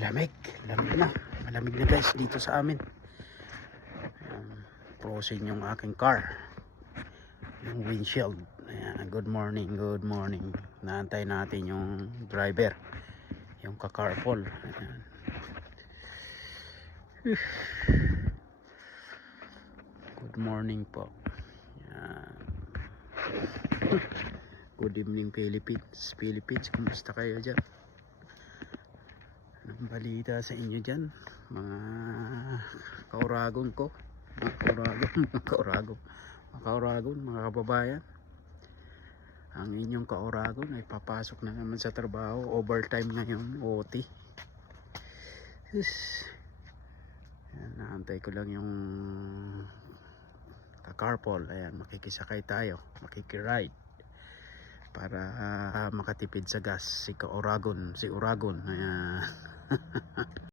lamig na, malamig na guys dito sa amin. Frozen yung aking car, yung windshield. Ayan, good morning. Naantay natin yung driver, yung ka-carpool. Ayan. Good morning po. Ayan. Good evening Philippines, kumusta kayo dyan? Anong balita sa inyo dyan, mga kauragon ko, mga kauragon, mga kababayan? Ang inyong kauragon ay papasok na naman sa trabaho, overtime ngayon, OT. Ayan, naantay ko lang yung ka-carpool. Ayan, makikisakay tayo, makikiride para makatipid sa gas si Uragon. Ayan.